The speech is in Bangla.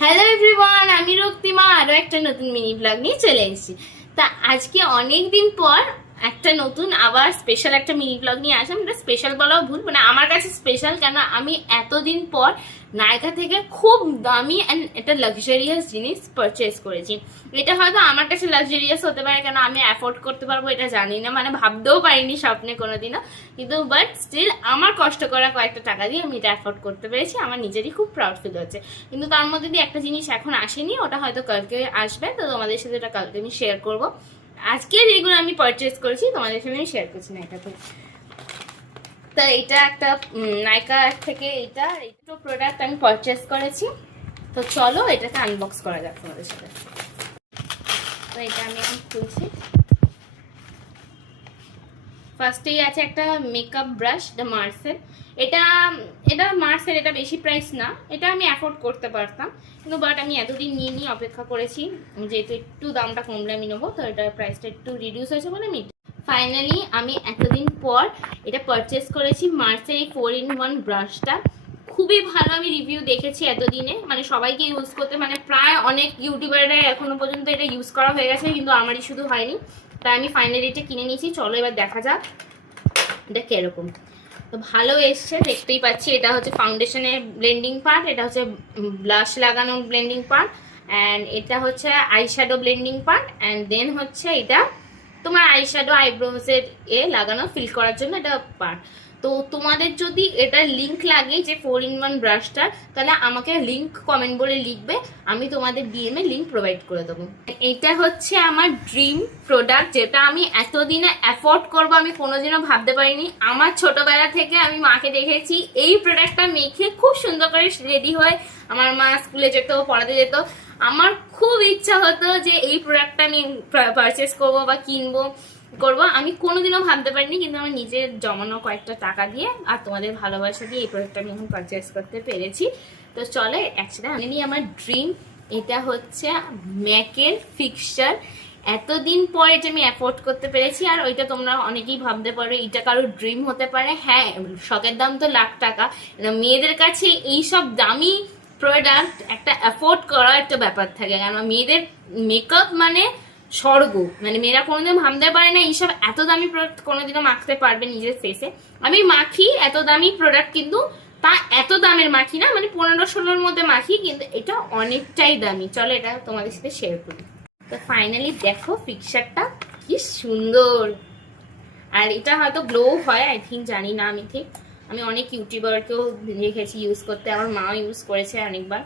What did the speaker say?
হ্যালো এভরিওয়ান, আমি রক্তিমা আরো একটা নতুন মিনি ব্লগ নিয়ে চলে এসেছি। তা আজকে অনেক দিন পর একটা নতুন আবার স্পেশাল একটা মিনি ব্লগ নিয়ে আসলাম। এটা স্পেশাল বলাও ভুল, মানে আমার কাছে স্পেশাল কেন আমি এতদিন পর নায়কা থেকে খুব দামি অ্যান্ড একটা লাক্সারিয়াস জিনিস পারচেস করেছি। এটা হয়তো আমার কাছে লাক্সারিয়াস হতে পারে কেন আমি অ্যাফোর্ড করতে পারবো এটা জানি না, মানে ভাবতেও পারিনি স্বপ্নে কোনোদিনও, কিন্তু বাট স্টিল আমার কষ্ট করা কয়েকটা টাকা দিয়ে আমি এটা অ্যাফোর্ড করতে পেরেছি। আমার নিজেরই খুব প্রাউড ফিল হচ্ছে। কিন্তু তার মধ্যে দিয়ে একটা জিনিস এখন আসেনি, ওটা হয়তো কালকে আসবে, তো তোমাদের সাথে ওটা কালকে আমি শেয়ার করবো। আজকে যেগুলো আমি পারচেস করেছি তোমাদের সাথে আমি শেয়ার করছি নাইকা থেকে। তা এটা একটা নাইকা থেকে এটা প্রোডাক্ট আমি পারচেস করেছি। তো চলো এটাকে আনবক্স করা যাক তোমাদের সাথে। তো এটা আমি এখন খুলছি। ফার্স্টেই আছে একটা মেকআপ ব্রাশ, দ্য মার্সেল। এটা এটা মার্সেল, এটা বেশি প্রাইস না, এটা আমি অ্যাফোর্ড করতে পারতাম, কিন্তু বাট আমি এতদিন নিয়ে অপেক্ষা করেছি, যেহেতু একটু দামটা কমলে আমি নেবো, তো এটার প্রাইসটা একটু রিডিউস হয়েছে বলে আমি ফাইনালি আমি এতদিন পর এটা পারচেস করেছি। মার্সেল এই 4-in-1 ব্রাশটা খুবই ভালো, আমি রিভিউ দেখেছি এতদিনে, মানে সবাইকে ইউজ করতে, মানে প্রায় অনেক ইউটিউবাররা এখনো পর্যন্ত এটা ইউজ করা হয়ে গেছে, কিন্তু আমারই শুধু হয়নি। তাই আমি ফাইনালি এটা কিনে নিয়েছি। চলো এবার দেখা যাক এটা কিরকম। তো ভালো এসছে, দেখতেই পাচ্ছি। এটা হচ্ছে ফাউন্ডেশনের ব্লেন্ডিং পার্ট, এটা হচ্ছে ব্লাশ লাগানোর ব্লেন্ডিং পার্ট, অ্যান্ড এটা হচ্ছে eyeshadow blending part, and then হচ্ছে এটা তোমার আইশ্যাডো আইব্রোজের লাগানো ফিল করার জন্য এটা পার্ট। তো তোমাদের যদি এটার লিঙ্ক লাগে যে 4-in-1 ব্রাশটার, তাহলে আমাকে লিঙ্ক কমেন্ট বলে লিখবে, আমি তোমাদের ডিএম এ লিঙ্ক প্রোভাইড করে দেবো। এটা হচ্ছে আমার ড্রিম প্রোডাক্ট, যেটা আমি এতদিনে অ্যাফোর্ড করবো আমি কোনোদিনও ভাবতে পারিনি। আমার ছোটবেলা থেকে আমি মাকে দেখেছি এই প্রোডাক্টটা মেখে খুব সুন্দর করে রেডি হয়ে আমার মা স্কুলে যেত, পড়াতে যেত। আমার খুব ইচ্ছা হতো যে এই প্রোডাক্টটা আমি পারচেস করবো বা কিনবো করবো, আমি কোনোদিনও ভাবতে পারিনি, কিন্তু আমার নিজের জমানো কয়েকটা টাকা দিয়ে আর তোমাদের ভালোবাসা দিয়ে এই প্রোডাক্টটা আমি এখন পারচেস করতে পেরেছি। তো চলে অ্যাকচুয়ালি আমার ড্রিম, এটা হচ্ছে ম্যাকের ফিক্সচার। এতদিন পর এটা আমি অ্যাফোর্ড করতে পেরেছি। আর ওইটা তোমরা অনেকেই ভাবতে পারো এটা কারোর ড্রিম হতে পারে, হ্যাঁ শখের দাম তো লাখ টাকা, মেয়েদের কাছে এইসব দামি প্রোডাক্ট একটা অ্যাফোর্ড করা একটা ব্যাপার থাকে, কারণ মেয়েদের মেকআপ মানে স্বর্গ, মানে মেয়েরা কোনোদিন ভাবতে পারে না এইসব এত দামি প্রোডাক্ট কোনোদিনও মাখতে পারবে নিজের ফেসে। আমি মাখি এত দামি প্রোডাক্ট, কিন্তু তা এত দামের মাখি না, মানে 15-16-র মধ্যে মাখি, কিন্তু এটা অনেকটাই দামি। চলো এটা তোমাদের সাথে শেয়ার করি। তো ফাইনালি দেখো ফিক্সারটা কি সুন্দর, আর এটা হয়তো গ্লো হয় আই থিঙ্ক, জানি না আমি ঠিক। আমি অনেক ইউটিউবারকেও দেখেছি ইউজ করতে, আমার মাও ইউজ করেছে অনেকবার।